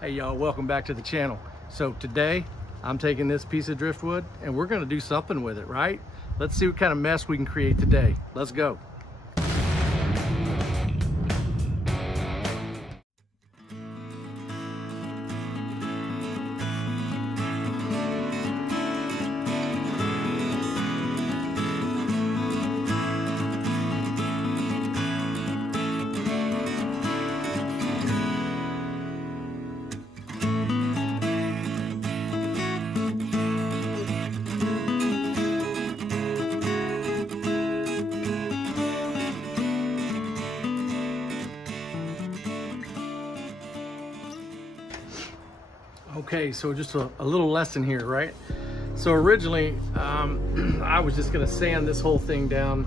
Hey y'all, welcome back to the channel. So today I'm taking this piece of driftwood and we're gonna do something with it, right? Let's see what kind of mess we can create today. Let's go. Okay, so just a little lesson here, right? So originally, I was just gonna sand this whole thing down,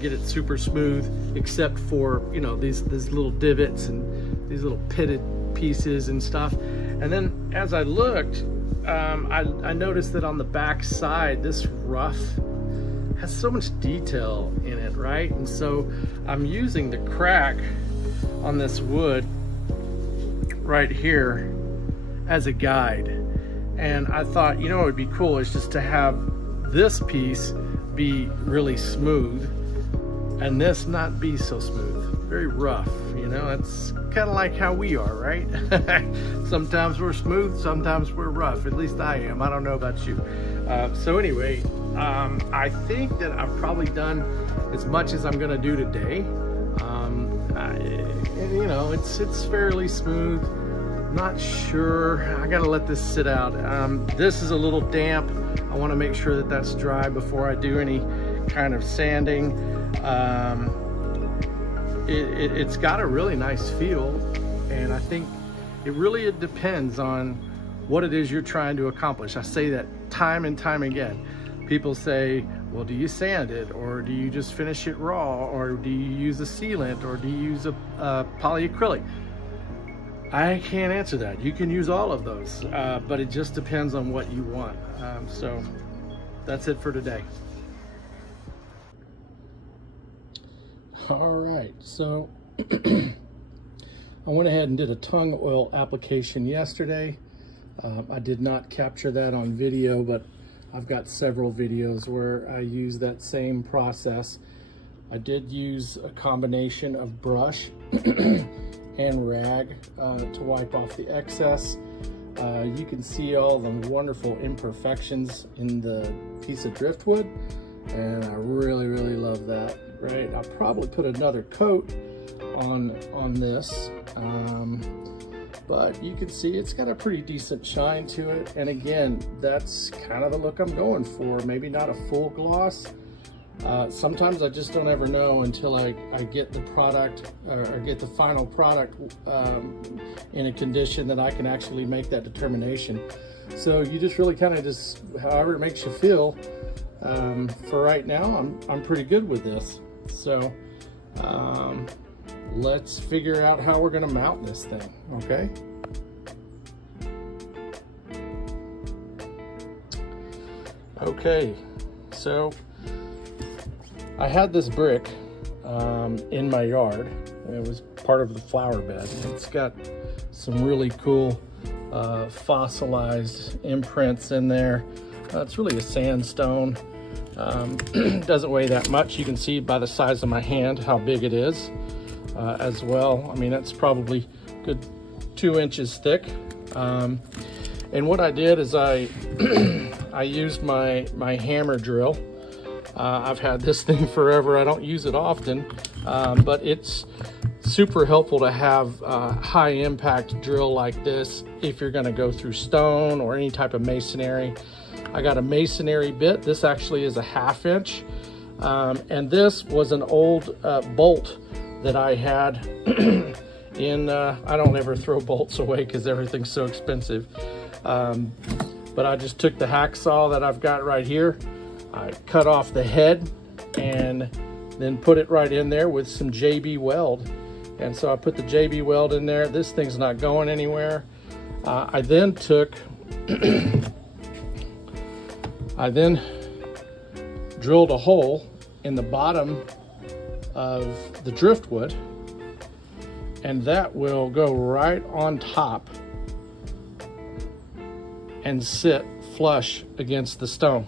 get it super smooth, except for, you know, these little divots and these little pitted pieces and stuff. And then as I looked, I noticed that on the back side, this rough has so much detail in it, right? And so I'm using the crack on this wood right here as a guide. And I thought, you know, it would be cool is just to have this piece be really smooth and this not be so smooth, very rough. You know, it's kind of like how we are, right? Sometimes we're smooth, sometimes we're rough. At least I am. I don't know about you. So anyway, I think that I've probably done as much as I'm gonna do today. You know, it's fairly smooth. Not sure. I gotta let this sit out. This is a little damp. I want to make sure that that's dry before I do any kind of sanding. It's got a really nice feel, and I think it really depends on what it is you're trying to accomplish. I say that time and time again. People say, well, do you sand it, or do you just finish it raw, or do you use a sealant, or do you use a polyacrylic? I can't answer that. You can use all of those, but it just depends on what you want. So that's it for today. All right, so I went ahead and did a tung oil application yesterday. I did not capture that on video, but I've got several videos where I use that same process. I did use a combination of brush and rag to wipe off the excess. You can see all the wonderful imperfections in the piece of driftwood, and I really love that, right? I'll probably put another coat on this, but you can see it's got a pretty decent shine to it. And again, that's kind of the look I'm going for. Maybe not a full gloss. Sometimes I just don't ever know until I get the product or get the final product in a condition that I can actually make that determination. So you just really kind of just, however it makes you feel. For right now, I'm pretty good with this. So let's figure out how we're gonna mount this thing, okay? Okay, so I had this brick in my yard. It was part of the flower bed. It's got some really cool fossilized imprints in there. It's really a sandstone. Doesn't weigh that much. You can see by the size of my hand how big it is as well. I mean, it's probably good 2 inches thick. And what I did is I used my hammer drill. I've had this thing forever. I don't use it often, but it's super helpful to have a high impact drill like this if you're gonna go through stone or any type of masonry. I got a masonry bit. This actually is a 1/2 inch. And this was an old bolt that I had in, I don't ever throw bolts away because everything's so expensive. But I just took the hacksaw that I've got right here. I cut off the head and then put it right in there with some JB weld. And so I put the JB weld in there. This thing's not going anywhere. I then drilled a hole in the bottom of the driftwood, and that will go right on top and sit flush against the stone.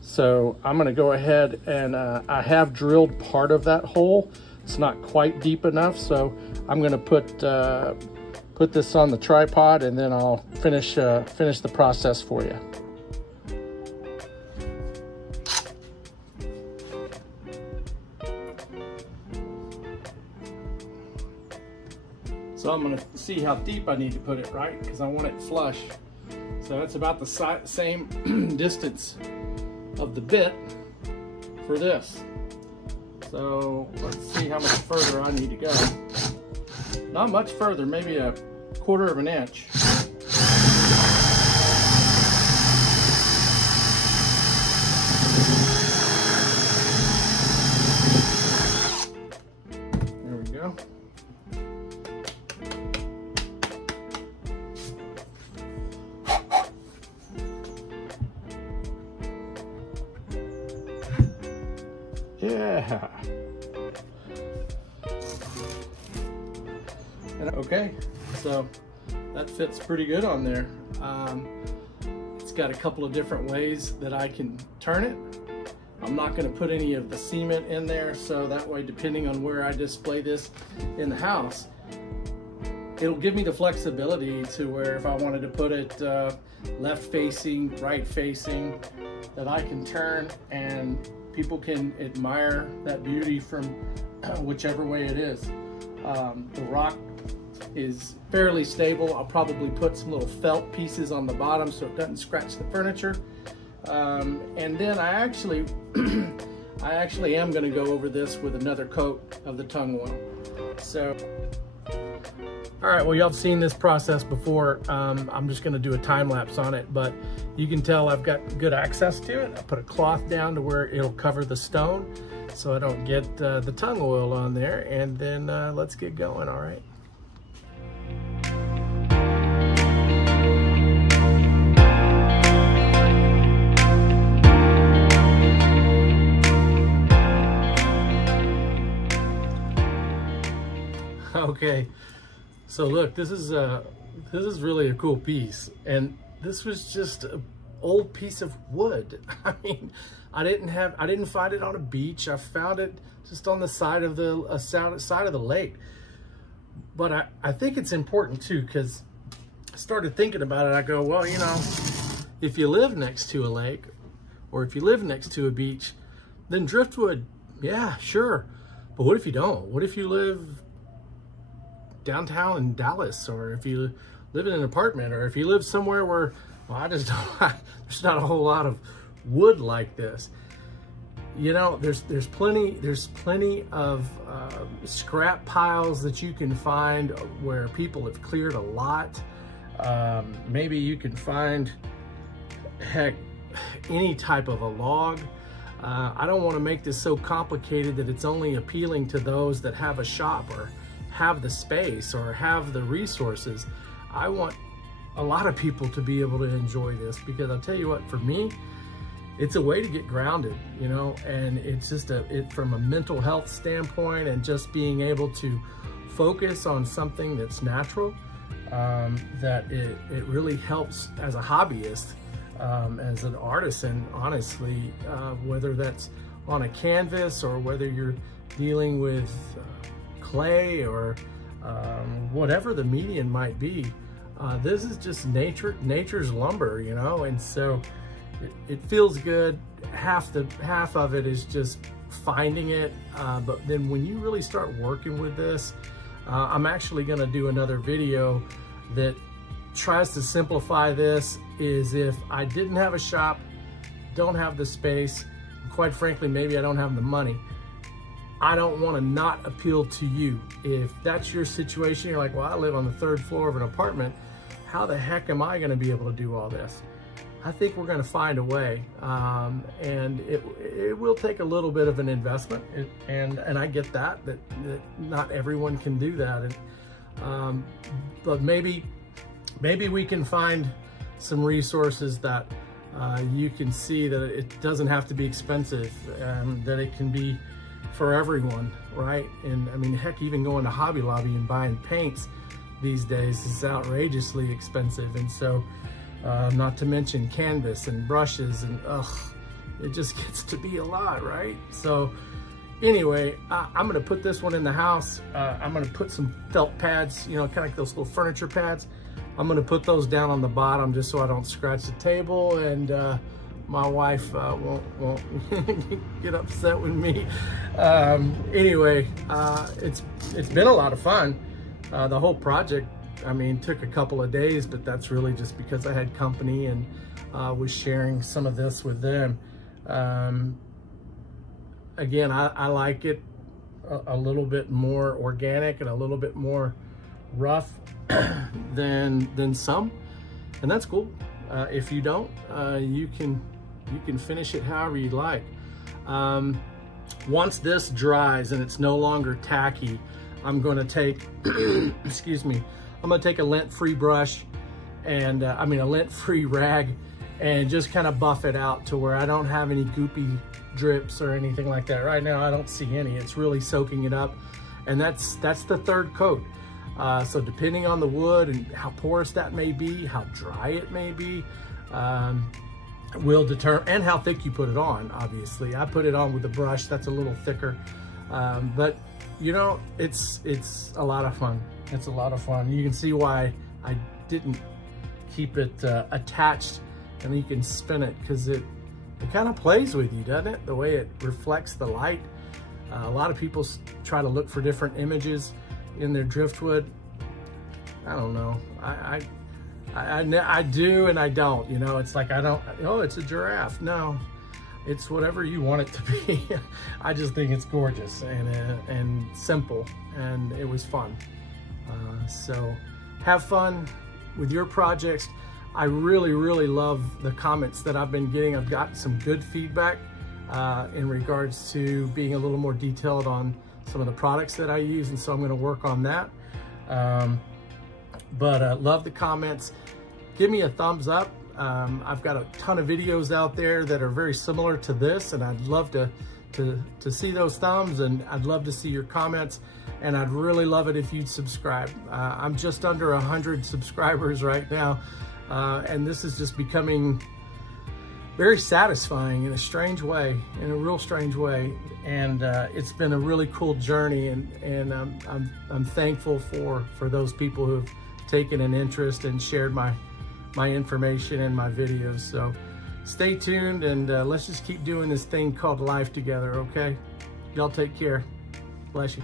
So I'm going to go ahead and I have drilled part of that hole. It's not quite deep enough, so I'm going to put this on the tripod, and then I'll finish the process for you. So I'm going to see how deep I need to put it, right? Because I want it flush. So that's about the same distance of the bit for this. So let's see how much further I need to go. Not much further, maybe a 1/4 of an inch. There we go. Yeah. Okay, so that fits pretty good on there. It's got a couple of different ways that I can turn it. I'm not going to put any of the cement in there, so that way, depending on where I display this in the house, it'll give me the flexibility to where if I wanted to put it left facing, right facing, that I can turn and people can admire that beauty from whichever way it is. The rock is fairly stable. I'll probably put some little felt pieces on the bottom so it doesn't scratch the furniture. And then I actually am going to go over this with another coat of the Tung Oil. So, all right, well, y'all have seen this process before. I'm just going to do a time lapse on it, but you can tell I've got good access to it. I put a cloth down to where it'll cover the stone so I don't get the Tung Oil on there, and then let's get going. All right. Okay, so look, this is really a cool piece, and this was just an old piece of wood. I mean, I didn't find it on a beach. I found it just on the side of the lake. But I think it's important too, because I started thinking about it. I go, well, you know, if you live next to a lake, or if you live next to a beach, then driftwood, yeah, sure. But what if you don't? What if you live downtown in Dallas, or if you live in an apartment, or if you live somewhere where, well, I just don't, there's not a whole lot of wood like this. You know, there's plenty of scrap piles that you can find where people have cleared a lot. Maybe you can find, heck, any type of a log. I don't want to make this so complicated that it's only appealing to those that have a shop or have the space or have the resources. I want a lot of people to be able to enjoy this, because I'll tell you what, for me, it's a way to get grounded, you know, and it's just from a mental health standpoint, and just being able to focus on something that's natural, that it really helps as a hobbyist, as an artisan, honestly, whether that's on a canvas or whether you're dealing with clay or whatever the medium might be. This is just nature's lumber, you know, and so it feels good. Half of it is just finding it, but then when you really start working with this, I'm actually going to do another video that tries to simplify this. Is if I didn't have a shop, don't have the space, quite frankly, maybe I don't have the money, I don't want to not appeal to you. If that's your situation, you're like, well, I live on the 3rd floor of an apartment, how the heck am I going to be able to do all this? I think we're going to find a way, and it will take a little bit of an investment, and I get that not everyone can do that, but maybe we can find some resources that you can see that it doesn't have to be expensive, that it can be for everyone, right? And I mean, heck, even going to Hobby Lobby and buying paints these days is outrageously expensive. And so not to mention canvas and brushes, and it just gets to be a lot, right? So anyway, I'm gonna put this one in the house. I'm gonna put some felt pads, you know, kind of like those little furniture pads. I'm gonna put those down on the bottom just so I don't scratch the table, and my wife won't get upset with me. Anyway, it's been a lot of fun. The whole project, I mean, took a couple of days, but that's really just because I had company and was sharing some of this with them. Again, I like it a little bit more organic and a little bit more rough than some, and that's cool. If you don't, you can finish it however you like. Once this dries and it's no longer tacky, I'm going to take, excuse me, I'm going to take a lint-free brush and a lint-free rag, and just kind of buff it out to where I don't have any goopy drips or anything like that. Right now I don't see any. It's really soaking it up, and that's the third coat. So depending on the wood and how porous that may be, how dry it may be, will determine, and how thick you put it on. Obviously I put it on with a brush that's a little thicker, but you know, it's a lot of fun. It's a lot of fun. You can see why I didn't keep it attached, and you can spin it because it kind of plays with you, doesn't it? The way it reflects the light. A lot of people try to look for different images in their driftwood. I don't know. I do and I don't. You know, it's like I don't. Oh, it's a giraffe. No, it's whatever you want it to be. I just think it's gorgeous and simple, and it was fun. So have fun with your projects. I really love the comments that I've been getting. I've gotten some good feedback in regards to being a little more detailed on some of the products that I use, and so I'm going to work on that. Love the comments. Give me a thumbs up. I've got a ton of videos out there that are very similar to this, and I'd love to see those thumbs, and I'd love to see your comments, and I'd really love it if you'd subscribe. I'm just under 100 subscribers right now, and this is just becoming very satisfying in a strange way, in a real strange way. And it's been a really cool journey, and I'm thankful for those people who've taken an interest and shared my information and my videos. So stay tuned, and let's just keep doing this thing called life together, okay? Y'all take care. Bless you.